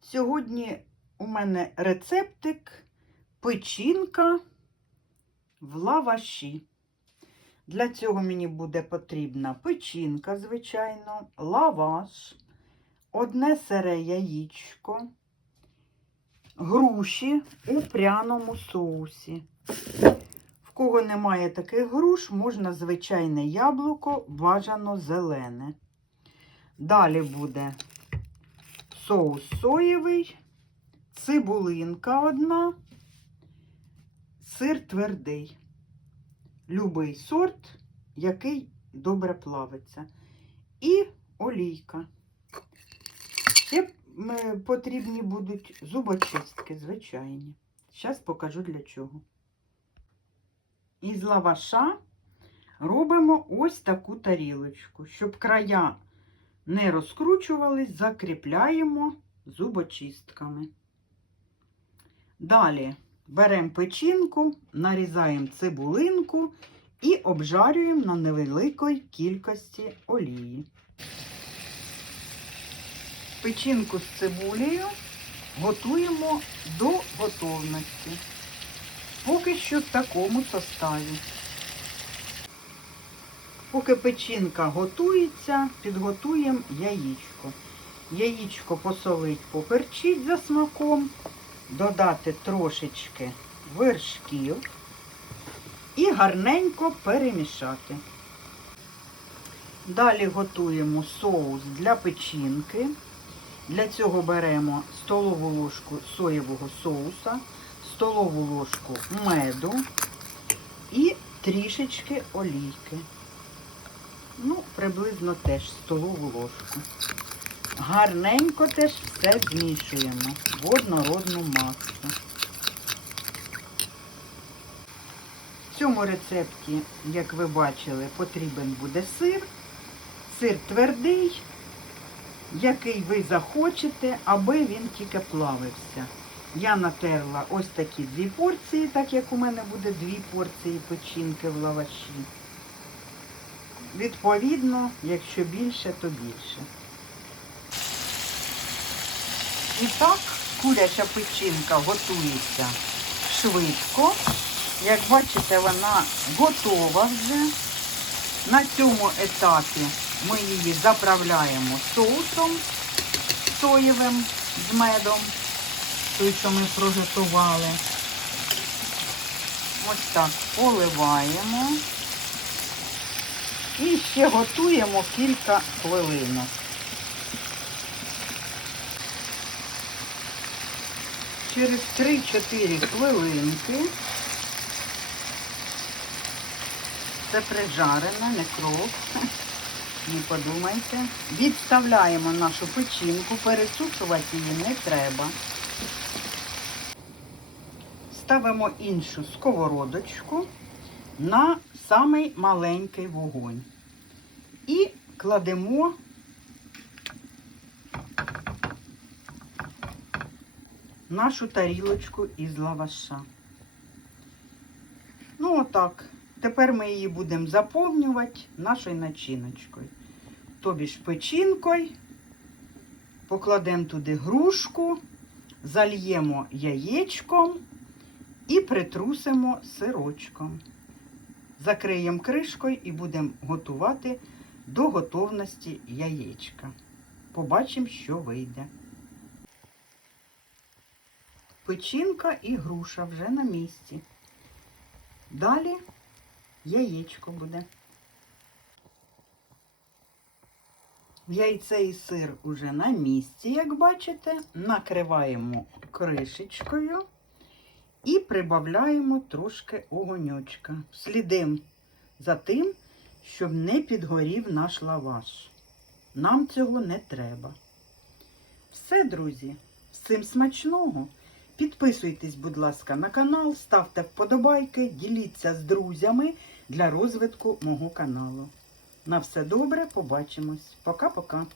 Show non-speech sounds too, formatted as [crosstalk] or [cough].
Сьогодні у мене рецептик печінка в лаваші. Для цього мені буде потрібна печінка, звичайно, лаваш, одне сире яєчко, груші у пряному соусі. В кого немає таких груш, можна звичайне яблуко, бажано зелене. Далі буде соус соєвий, цибулинка одна, сир твердий. Любий сорт, який добре плавиться. І олійка. Ще потрібні будуть зубочистки, звичайні. Зараз покажу для чого. Із лаваша робимо ось таку тарілочку, щоб края не розкручувались, закріпляємо зубочистками. Далі беремо печінку, нарізаємо цибулинку і обжарюємо на невеликій кількості олії. Печінку з цибулею готуємо до готовності. Поки що в такому составі. Поки печінка готується, підготуємо яєчко. Яєчко посолить, поперчить за смаком, додати трошечки вершків і гарненько перемішати. Далі готуємо соус для печінки. Для цього беремо столову ложку соєвого соуса, столову ложку меду і трішечки олійки. Ну, приблизно теж столову ложку. Гарненько теж все змішуємо в однородну масу. В цьому рецепті, як ви бачили, потрібен буде сир. Сир твердий, який ви захочете, аби він тільки плавився. Я натерла ось такі дві порції, так як у мене буде дві порції печінки в лаваші. Відповідно, якщо більше, то більше. І так, куряча печінка готується швидко. Як бачите, вона готова вже. На цьому етапі ми її заправляємо соусом соєвим з медом, той, що ми приготували. Ось так поливаємо. І ще готуємо кілька хвилинок. Через 3-4 хвилинки це прижарено, не кров. [laughs] Не подумайте. Відставляємо нашу печінку, пересушувати її не треба. Ставимо іншу сковородочку на самий маленький вогонь. І кладемо нашу тарілочку із лаваша. Ну, отак. Тепер ми її будемо заповнювати нашою начиночкою. Тобі ж печінкою, покладемо туди грушку, зальємо яєчком і притрусимо сирочком. Закриємо кришкою і будемо готувати до готовності яєчка. Побачимо, що вийде. Печінка і груша вже на місці. Далі яєчко буде. Яйце і сир уже на місці, як бачите, накриваємо кришечкою і прибавляємо трошки огоньочка. Слідимо за тим, щоб не підгорів наш лаваш. Нам цього не треба. Все, друзі, всім смачного! Підписуйтесь, будь ласка, на канал, ставте вподобайки, діліться з друзями для розвитку мого каналу. На все добре, побачимось. Пока-пока.